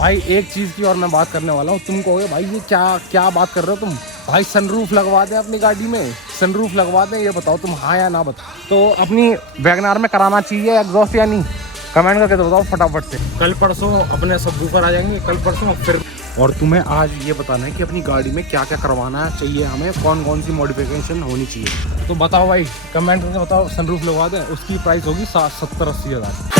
भाई एक चीज़ की और मैं बात करने वाला हूँ। तुम कहोगे भाई ये क्या क्या बात कर रहे हो तुम। भाई सनरूफ लगवा दें अपनी गाड़ी में, सनरूफ लगवा दें, ये बताओ तुम हाँ या ना बताओ। तो अपनी वैगनार में कराना चाहिए एग्जॉस्ट या नहीं, कमेंट करके तो बताओ फटाफट से। कल परसों अपने सबवूफर आ जाएंगे, कल परसों फिर। और तुम्हें आज ये बताना है कि अपनी गाड़ी में क्या क्या करवाना चाहिए, हमें कौन कौन सी मॉडिफिकेशन होनी चाहिए। तो बताओ भाई, कमेंट करके बताओ। सनरूफ लगवा दें, उसकी प्राइस होगी 70-80 हज़ार।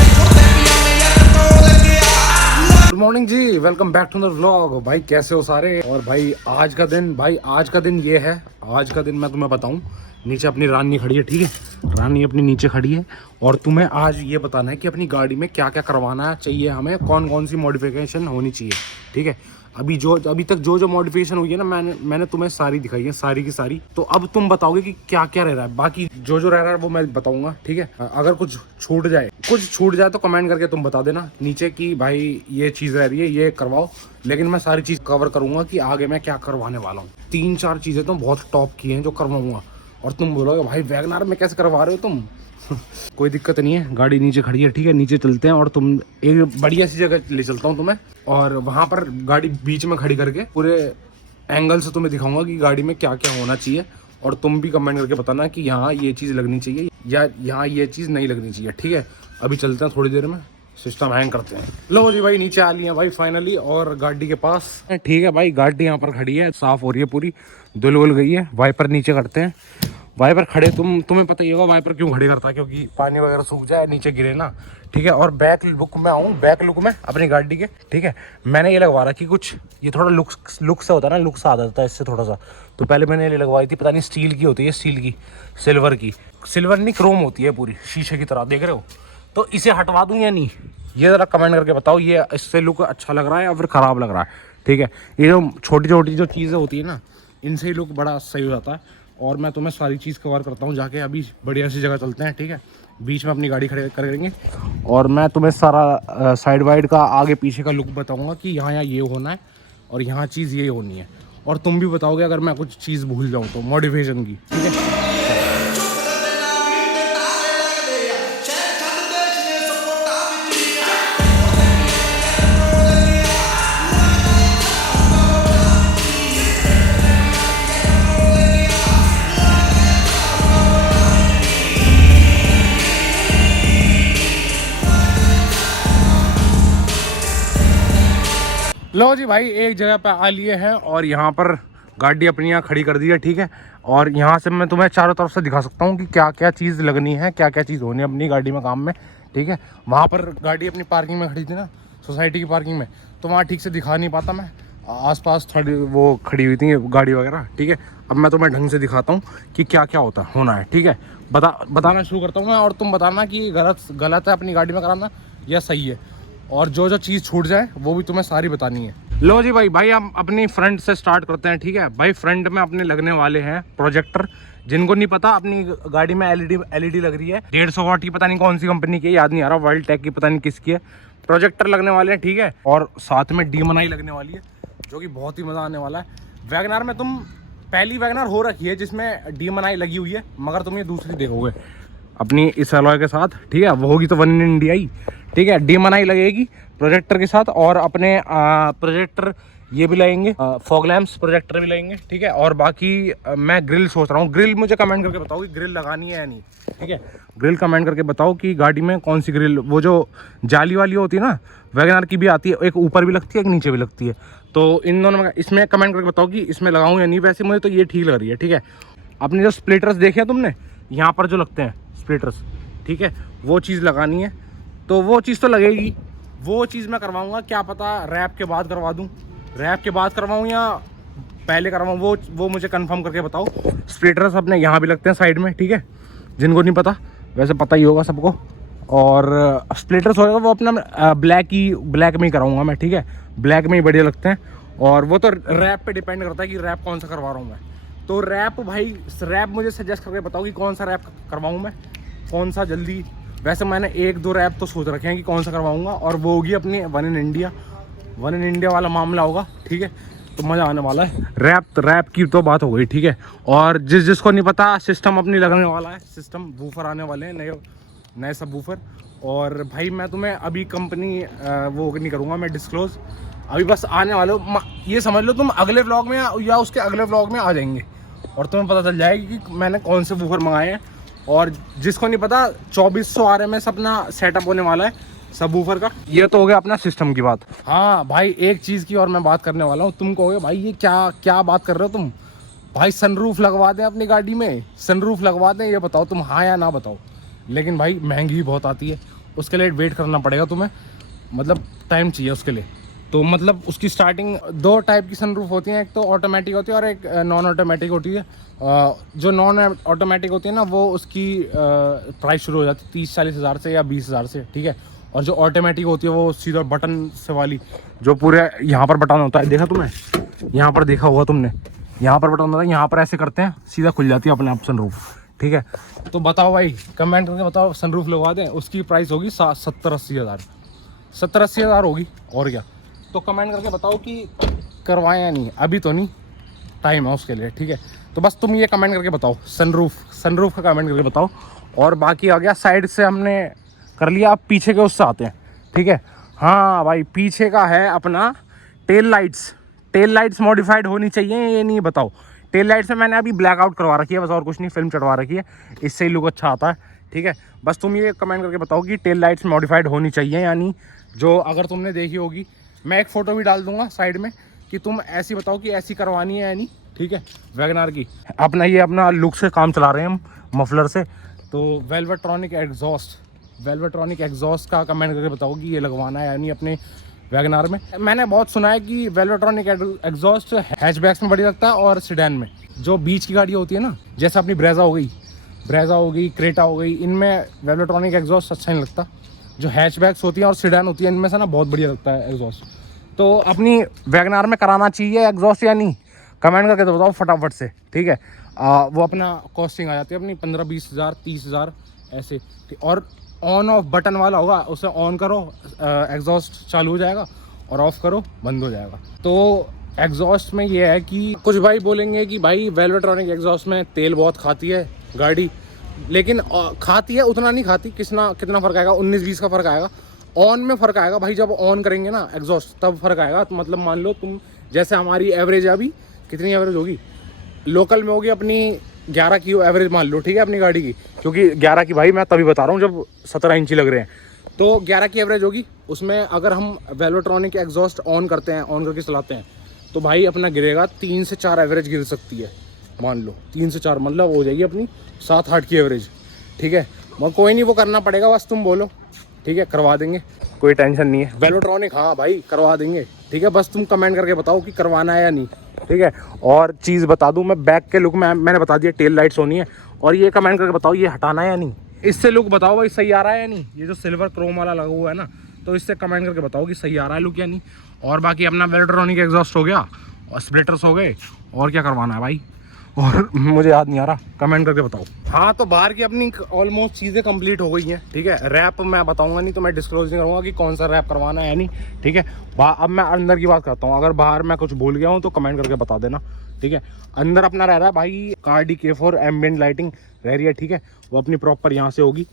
गुड मॉर्निंग जी, welcome back to the vlog. भाई कैसे हो सारे। और भाई आज का दिन ये है। आज का दिन मैं तुम्हें बताऊं, नीचे अपनी रानी खड़ी है, ठीक है, रानी अपनी नीचे खड़ी है। और तुम्हें आज ये बताना है कि अपनी गाड़ी में क्या क्या करवाना चाहिए, हमें कौन कौन सी मॉडिफिकेशन होनी चाहिए, ठीक है। अभी तक जो मॉडिफिकेशन हुई है ना, मैंने तुम्हें सारी दिखाई है, सारी की सारी। तो अब तुम बताओगे कि क्या क्या रह रहा है, बाकी जो रह रहा है वो मैं बताऊंगा, ठीक है। अगर कुछ छूट जाए तो कमेंट करके तुम बता देना नीचे कि भाई ये चीज़ रह रही है, ये करवाओ। लेकिन मैं सारी चीज़ कवर करूंगा कि आगे मैं क्या करवाने वाला हूँ। 3-4 चीज़ें तो बहुत टॉप की हैं जो करवाऊंगा। और तुम बोलोगे भाई वैगनार में कैसे करवा रहे हो तुम। कोई दिक्कत नहीं है, गाड़ी नीचे खड़ी है, ठीक है, नीचे चलते हैं और तुम एक बढ़िया सी जगह ले चलता हूँ तुम्हें। और वहाँ पर गाड़ी बीच में खड़ी करके पूरे एंगल से तुम्हें दिखाऊंगा कि गाड़ी में क्या क्या होना चाहिए। और तुम भी कमेंट करके बताना कि यहाँ ये चीज़ लगनी चाहिए या यहाँ ये चीज़ नहीं लगनी चाहिए, ठीक है। अभी चलते हैं थोड़ी देर में, सिस्टम हैंग करते हैं। लो जी भाई, नीचे आ लिए भाई फाइनली, और गाड़ी के पास, ठीक है भाई। गाड़ी यहाँ पर खड़ी है, साफ हो रही है पूरी, धुल वुल गई है। वाइपर नीचे करते हैं, वाइपर खड़े, तुम्हें पता ही होगा वाइपर क्यों खड़े करता है, क्योंकि पानी वगैरह सूख जाए, नीचे गिरे ना, ठीक है। और बैक लुक में आऊँ, बैक लुक में अपनी गाड़ी के, ठीक है। मैंने ये लगवा रहा कि कुछ ये थोड़ा लुक से होता है ना, लुक से आ जाता है इससे थोड़ा सा। तो पहले मैंने ये लगवाई थी, पता नहीं स्टील की होती है, स्टील की, सिल्वर नहीं क्रोम होती है पूरी शीशे की तरह, देख रहे हो। तो इसे हटवा दूँ या नहीं, ये ज़रा कमेंट करके बताओ। ये इससे लुक अच्छा लग रहा है या फिर ख़राब लग रहा है, ठीक है। ये जो छोटी छोटी जो चीज़ें होती है ना, इनसे ही लुक बड़ा सही हो जाता है। और मैं तुम्हें सारी चीज़ कवर करता हूँ जाके। अभी बढ़िया सी जगह चलते हैं, ठीक है, बीच में अपनी गाड़ी खड़े करेंगे और मैं तुम्हें सारा साइड वाइड का आगे पीछे का लुक बताऊँगा कि यहाँ ये होना है और यहाँ चीज़ ये होनी है। और तुम भी बताओगे अगर मैं कुछ चीज़ भूल जाऊँ तो, मॉडिफिकेशन की, ठीक है। लो जी भाई, एक जगह पे आ लिए हैं और यहाँ पर गाड़ी अपनी यहाँ खड़ी कर दी है, ठीक है। और यहाँ से मैं तुम्हें चारों तरफ से दिखा सकता हूँ कि क्या क्या चीज़ लगनी है, क्या क्या चीज़ होनी है अपनी गाड़ी में काम में, ठीक है। वहाँ पर गाड़ी अपनी पार्किंग में खड़ी थी ना, सोसाइटी की पार्किंग में, तो वहाँ ठीक से दिखा नहीं पाता मैं, आसपास थोड़ी वो खड़ी हुई थी गाड़ी वगैरह, ठीक है। अब मैं तुम्हें ढंग से दिखाता हूँ कि क्या क्या होना है, ठीक है। बताना शुरू करता हूँ मैं, और तुम बताना कि गलत है अपनी गाड़ी में कराना या सही है। और जो चीज़ छूट जाए वो भी तुम्हें सारी बतानी है। लो जी भाई हम अपनी फ्रंट से स्टार्ट करते हैं, ठीक है भाई। फ्रंट में अपने लगने वाले हैं प्रोजेक्टर। जिनको नहीं पता, अपनी गाड़ी में एलईडी लग रही है 150 वाट की, पता नहीं कौन सी कंपनी की है, याद नहीं आ रहा, वर्ल्ड टेक की, पता नहीं किसकी है। प्रोजेक्टर लगने वाले हैं, ठीक है। और साथ में डीमनाई लगने वाली है, जो कि बहुत ही मज़ा आने वाला है। वैगनार में तुम पहली वैगनार हो रखी है जिसमें डीमनाई लगी हुई है, मगर तुम ये दूसरी देखोगे अपनी इस अलॉय के साथ, ठीक है। वो होगी तो वन इन इंडिया ही, ठीक है। डीमनाई लगेगी प्रोजेक्टर के साथ, और अपने प्रोजेक्टर ये भी लगेंगे, फॉग लैंप्स प्रोजेक्टर भी लगेंगे, ठीक है। और बाकी मैं ग्रिल सोच रहा हूँ, ग्रिल मुझे कमेंट करके बताओ कि ग्रिल लगानी है या नहीं, ठीक है। ग्रिल कमेंट करके बताओ कि गाड़ी में कौन सी ग्रिल, वो जो जाली वाली होती है ना, वैगनार की भी आती है, एक ऊपर भी लगती है, एक नीचे भी लगती है। तो इन दोनों में, इसमें कमेंट करके बताओ कि इसमें लगाऊँ या नहीं। वैसे मुझे तो ये ठीक लग रही है, ठीक है। अपने जो स्प्लिटर्स देखे तुमने यहाँ पर जो लगते हैं स्प्लिटर्स, ठीक है, वो चीज़ लगानी है। तो वो चीज़ तो लगेगी, वो चीज़ मैं करवाऊँगा। क्या पता रैप के बाद करवा दूँ, रैप के बाद करवाऊँ या पहले करवाऊँ, वो मुझे कंफर्म करके बताओ। स्प्लिटर्स अपने यहाँ भी लगते हैं साइड में, ठीक है, जिनको नहीं पता, वैसे पता ही होगा सबको। और स्प्लिटर्स होगा वो अपना ब्लैक में ही कराऊँगा मैं, ठीक है, ब्लैक में ही बढ़िया लगते हैं। और वो तो रैप पे डिपेंड करता है कि रैप कौन सा करवा रहा हूँ मैं। तो रैप भाई, रैप मुझे सजेस्ट करके बताओ कि कौन सा रैप करवाऊँ मैं, कौन सा जल्दी। वैसे मैंने 1-2 रैप तो सोच रखे हैं कि कौन सा करवाऊँगा, और वो होगी अपनी वन इन इंडिया वाला मामला होगा, ठीक है। तो मज़ा आने वाला है। रैप की तो बात हो गई, ठीक है। और जिसको नहीं पता, सिस्टम अपनी लगने वाला है, सिस्टम वूफर आने वाले हैं, नए सब वूफर। और भाई मैं तुम्हें अभी कंपनी वो नहीं करूँगा मैं डिस्क्लोज़, अभी बस आने वाले हो, ये समझ लो तुम अगले व्लॉग में या उसके अगले व्लॉग में आ जाएंगे और तुम्हें पता चल जाएगी कि मैंने कौन से वूफर मंगाए हैं। और जिसको नहीं पता 2400 RMS अपना सेटअप होने वाला है सब वूफर का। ये तो हो गया अपना सिस्टम की बात। हाँ भाई एक चीज़ की और मैं बात करने वाला हूँ। तुम कहोगे भाई ये क्या क्या बात कर रहे हो तुम, भाई सनरूफ लगवा दें अपनी गाड़ी में, सनरूफ लगवा दें, ये बताओ तुम हाँ या ना बताओ। लेकिन भाई महंगी भी बहुत आती है, उसके लिए वेट करना पड़ेगा तुम्हें, मतलब टाइम चाहिए उसके लिए। तो मतलब उसकी स्टार्टिंग 2 टाइप की सनरूफ होती हैं, एक तो ऑटोमेटिक होती है और एक नॉन ऑटोमेटिक होती है। जो नॉन ऑटोमेटिक होती है ना वो उसकी प्राइस शुरू हो जाती है 30-40 हज़ार से या 20 हज़ार से, ठीक है। और जो ऑटोमेटिक होती है वो सीधा बटन से वाली, जो पूरे यहाँ पर बटन होता है, देखा तुमने, यहाँ पर देखा होगा तुमने, यहाँ पर बटन होता है, यहाँ पर ऐसे करते हैं सीधा खुल जाती है अपने आप सनरूफ, ठीक है। तो बताओ भाई, कमेंट करके बताओ, सनरूफ लगवा दें, उसकी प्राइस होगी 70-80 हज़ार, 70-80 हज़ार होगी और क्या। तो कमेंट करके बताओ कि करवाएं या नहीं, अभी तो नहीं, टाइम है उसके लिए, ठीक है। तो बस तुम ये कमेंट करके बताओ, सनरूफ का कमेंट करके बताओ। और बाकी आ गया साइड से हमने कर लिया, अब पीछे के उससे आते हैं, ठीक है। हाँ भाई पीछे का है अपना टेल लाइट्स मॉडिफाइड होनी चाहिए ये नहीं बताओ। टेल लाइट्स में मैंने अभी ब्लैकआउट करवा रखी है बस, और कुछ नहीं, फिल्म चढ़वा रखी है, इससे ही लुक अच्छा आता है, ठीक है। बस तुम ये कमेंट करके बताओ कि टेल लाइट्स मॉडिफाइड होनी चाहिए यानी, जो अगर तुमने देखी होगी मैं एक फ़ोटो भी डाल दूंगा साइड में कि तुम ऐसी बताओ कि ऐसी करवानी है या नहीं, ठीक है। वैगनार की अपना ये अपना लुक से काम चला रहे हैं हम मफलर से। तो वेलवेट्रॉनिक एग्जॉस्ट का कमेंट करके बताओ कि ये लगवाना है या नहीं अपने वैगनार में। मैंने बहुत सुना है कि वेलवेट्रॉनिक एग्जॉस्ट हैचबैक्स में बढ़िया लगता है और सिडैन में, जो बीच की गाड़ी होती है ना, जैसे अपनी ब्रेजा हो गई, क्रेटा हो गई, इनमें वेलवेट्रॉनिक एग्जॉस्ट अच्छा नहीं लगता। जो हैचबैक्स होती हैं और सिडैन होती है इनमें से ना बहुत बढ़िया लगता है एग्जॉस्ट। तो अपनी वैगनार में कराना चाहिए एग्जॉस्ट या नहीं, कमेंट करके तो बताओ फटाफट से, ठीक है। वो अपना कॉस्टिंग आ जाती है अपनी 15-20 हज़ार 30 हज़ार ऐसे। और ऑन ऑफ बटन वाला होगा, उसे ऑन करो एग्जॉस्ट चालू हो जाएगा और ऑफ करो बंद हो जाएगा। तो एग्जॉस्ट में ये है कि कुछ भाई बोलेंगे कि भाई वेलवेट्रॉनिक एग्जॉस्ट में तेल बहुत खाती है गाड़ी, लेकिन खाती है उतना नहीं खाती, कितना फ़र्क आएगा, 19-20 का फ़र्क आएगा। ऑन में फ़र्क आएगा भाई, जब ऑन करेंगे ना एग्जॉस्ट तब फ़र्क आएगा। तो मतलब मान लो तुम, जैसे हमारी एवरेज है अभी, कितनी एवरेज होगी लोकल में, होगी अपनी 11 की एवरेज मान लो, ठीक है, अपनी गाड़ी की, क्योंकि 11 की भाई मैं तभी बता रहा हूँ जब 17 इंची लग रहे हैं, तो 11 की एवरेज होगी। उसमें अगर हम वेलवेट्रॉनिक एग्जॉस्ट ऑन करते हैं, ऑन करके चलाते हैं, तो भाई अपना गिरेगा 3 से 4 एवरेज गिर सकती है, मान लो 3 से 4 मतलब हो जाएगी अपनी 7-8 की एवरेज, ठीक है। मगर कोई नहीं, वो करना पड़ेगा, बस तुम बोलो, ठीक है, करवा देंगे, कोई टेंशन नहीं है। वेलवेट्रॉनिक हाँ भाई करवा देंगे, ठीक है। बस तुम कमेंट करके बताओ कि करवाना है या नहीं, ठीक है। और चीज़ बता दूं मैं, बैक के लुक में मैंने बता दिया टेल लाइट्स होनी है, और ये कमेंट करके बताओ ये हटाना है या नहीं, इससे लुक बताओ भाई सही आ रहा है या नहीं। ये जो सिल्वर क्रोम वाला लगा हुआ है ना, तो इससे कमेंट करके बताओ कि सही आ रहा है लुक या नहीं। और बाकी अपना वेलवेट्रॉनिक एग्जॉस्ट हो गया और स्प्लिटर्स हो गए, और क्या करवाना है भाई, और मुझे याद नहीं आ रहा, कमेंट करके बताओ। हाँ तो बाहर की अपनी ऑलमोस्ट चीज़ें कंप्लीट हो गई हैं, ठीक है। रैप मैं बताऊंगा नहीं, तो मैं डिस्क्लोज नहीं करूँगा कि कौन सा रैप करवाना है नहीं, ठीक है। अब मैं अंदर की बात करता हूँ, अगर बाहर मैं कुछ भूल गया हूँ तो कमेंट करके बता देना, ठीक है। अंदर अपना रह रहा है भाई कार्डी K4 एम्बिएंट लाइटिंग रह रही है, ठीक है। वो अपनी प्रॉपर यहाँ से होगी,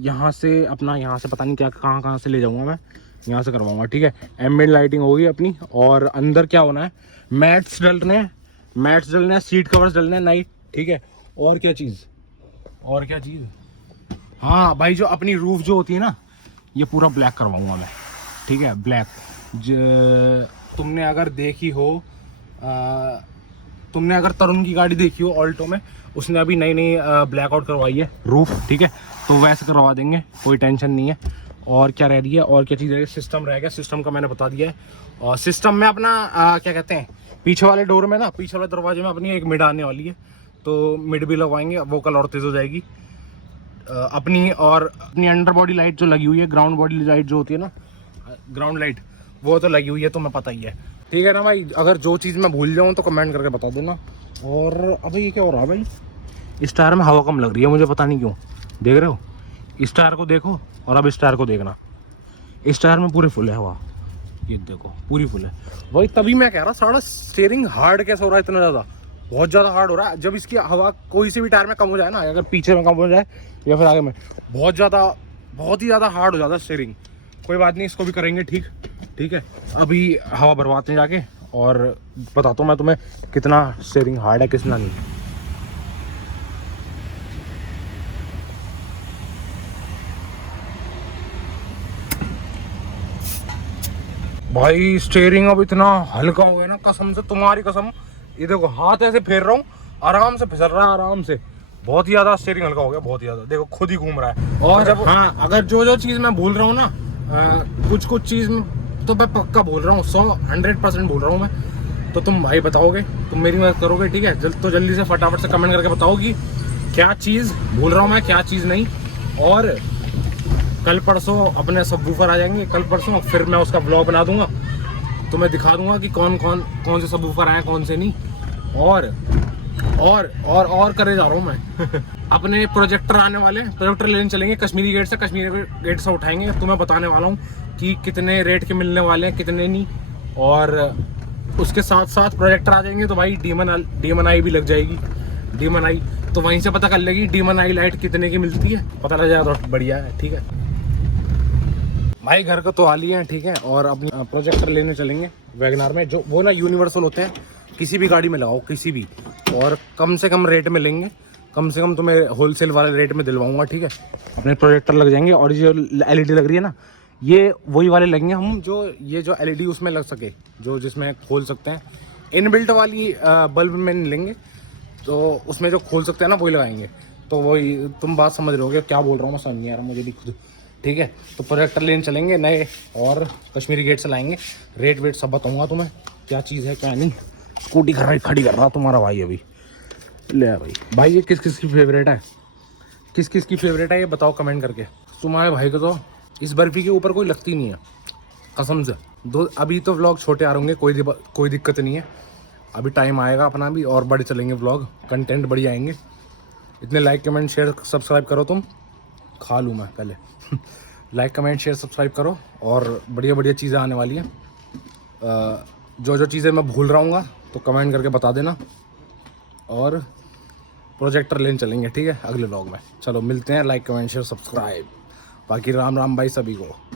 यहाँ से अपना, यहाँ से पता नहीं क्या कहाँ से ले जाऊँगा मैं, यहाँ से करवाऊँगा, ठीक है। एम्बिएंट लाइटिंग होगी अपनी। और अंदर क्या होना है, मैट्स डलने हैं, सीट कवर्स डलने हैं नाइट, ठीक है। और क्या चीज़, हाँ भाई जो अपनी रूफ जो होती है ना, ये पूरा ब्लैक करवाऊंगा मैं, ठीक है, ब्लैक। तुमने अगर देखी हो, तुमने अगर तरुण की गाड़ी देखी हो ऑल्टो में, उसने अभी नई ब्लैकआउट करवाई है रूफ, ठीक है। तो वैसे करवा देंगे, कोई टेंशन नहीं है। और क्या रह रही है, और क्या चीज़ रह रही है, सिस्टम रह गया, सिस्टम का मैंने बता दिया है। और सिस्टम में अपना क्या कहते हैं, पीछे वाले डोर में ना, पीछे वाले दरवाजे में अपनी एक मिड आने वाली है, तो मिड भी लगवाएंगे, वोकल और तेज़ हो जाएगी अपनी। और अपनी अंडर बॉडी लाइट जो लगी हुई है, ग्राउंड बॉडी लाइट जो होती है ना, ग्राउंड लाइट, वो तो लगी हुई है, तुम्हें पता ही है, ठीक है ना भाई। अगर जो चीज़ मैं भूल जाऊँ तो कमेंट करके बता देना। और अभी ये क्या हो रहा है भाई, इस टायर में हवा कम लग रही है मुझे, पता नहीं क्यों, देख रहे हो, इस टायर को देखो और अब इस टायर को देखना, इस टायर में पूरी फुल है हवा, ये देखो पूरी फुल है। वही तभी मैं कह रहा, सारा स्टीयरिंग हार्ड कैसे हो रहा है इतना ज़्यादा, बहुत ज़्यादा हार्ड हो रहा है। जब इसकी हवा कोई से भी टायर में कम हो जाए ना, अगर पीछे में कम हो जाए या फिर आगे में, बहुत ही ज़्यादा हार्ड हो जाता है स्टीयरिंग। कोई बात नहीं, इसको भी करेंगे ठीक, ठीक है। अभी हवा भरवाते हैं जाके और बताता हूँ मैं तुम्हें कितना स्टीयरिंग हार्ड है कितना नहीं। भाई स्टीयरिंग अब इतना हल्का हो गया ना, कसम से तुम्हारी कसम। ये देखो हाथ ऐसे फेर रहा हूँ, आराम से फिसल रहा है, आराम से। बहुत ही ज्यादा स्टीयरिंग हल्का हो गया, बहुत ही ज्यादा। देखो खुद ही घूम रहा है। और जब हाँ, अगर जो जो चीज मैं भूल रहा हूँ ना, कुछ कुछ चीज तो मैं पक्का बोल रहा हूँ, 100% बोल रहा हूँ मैं, तो तुम भाई बताओगे, तुम मेरी मदद करोगे, ठीक है। जल्दी से फटाफट से कमेंट करके बताओ कि क्या चीज़ भूल रहा हूँ मैं, क्या चीज़ नहीं। और कल परसों अपने सबवूफर आ जाएंगे, कल परसों फिर मैं उसका ब्लॉग बना दूंगा, तो मैं दिखा दूंगा कि कौन से सबवूफर आए कौन से नहीं। और करे जा रहा हूँ मैं अपने प्रोजेक्टर आने वाले, प्रोजेक्टर लेने चलेंगे कश्मीरी गेट से, कश्मीरी गेट से उठाएंगे। तो मैं बताने वाला हूँ कि कितने रेट के मिलने वाले हैं, कितने नहीं। और उसके साथ साथ प्रोजेक्टर आ जाएंगे तो भाई डीमन आई भी लग जाएगी। डीमन आई तो वहीं से पता कर लेगी डीमन आई लाइट कितने की मिलती है, पता लग जाएगा तो बढ़िया है, ठीक है भाई। घर का तो आ लिए हैं, ठीक है। और अपनी प्रोजेक्टर लेने चलेंगे वैगनार में, जो वो ना यूनिवर्सल होते हैं, किसी भी गाड़ी में लगाओ किसी भी, और कम से कम रेट में लेंगे। कम से कम तुम्हें होलसेल वाले रेट में दिलवाऊंगा, ठीक है। अपने प्रोजेक्टर लग जाएंगे, और जो एलईडी लग रही है ना, ये वही वाले लगेंगे हम, जो ये जो एलईडी उसमें लग सके, जो जिसमें खोल सकते हैं। इनबिल्ट वाली बल्ब में नहीं लेंगे, तो उसमें जो खोल सकते हैं ना वही लगाएंगे। तो वही तुम बात समझ रहे होगे क्या बोल रहा हूँ मैं, समझ नहीं आ रहा मुझे भी खुद, ठीक है। तो प्रोजेक्टर लेने चलेंगे नए, और कश्मीरी गेट से लाएंगे। रेट वेट सब बताऊंगा तुम्हें, क्या चीज़ है क्या नहीं। स्कूटी खड़ी कर रहा तुम्हारा भाई अभी। ले भाई ये किस किस की फेवरेट है, किस किस की फेवरेट है ये बताओ कमेंट करके। तुम्हारे भाई को तो इस बर्फी के ऊपर कोई लगती नहीं है, कसम से। अभी तो व्लॉग छोटे आ रहे होंगे, कोई दिक्कत नहीं है। अभी टाइम आएगा अपना भी, और बड़े चलेंगे व्लॉग, कंटेंट बढ़िया आएंगे। इतने लाइक कमेंट शेयर सब्सक्राइब करो, तुम खा लूँ मैं पहले लाइक कमेंट शेयर सब्सक्राइब करो, और बढ़िया बढ़िया चीज़ें आने वाली हैं। जो जो चीज़ें मैं भूल रहा हूँ तो कमेंट करके बता देना। और प्रोजेक्टर लेने चलेंगे, ठीक है, अगले व्लॉग में। चलो मिलते हैं, लाइक कमेंट शेयर सब्सक्राइब। बाकी राम राम भाई सभी को।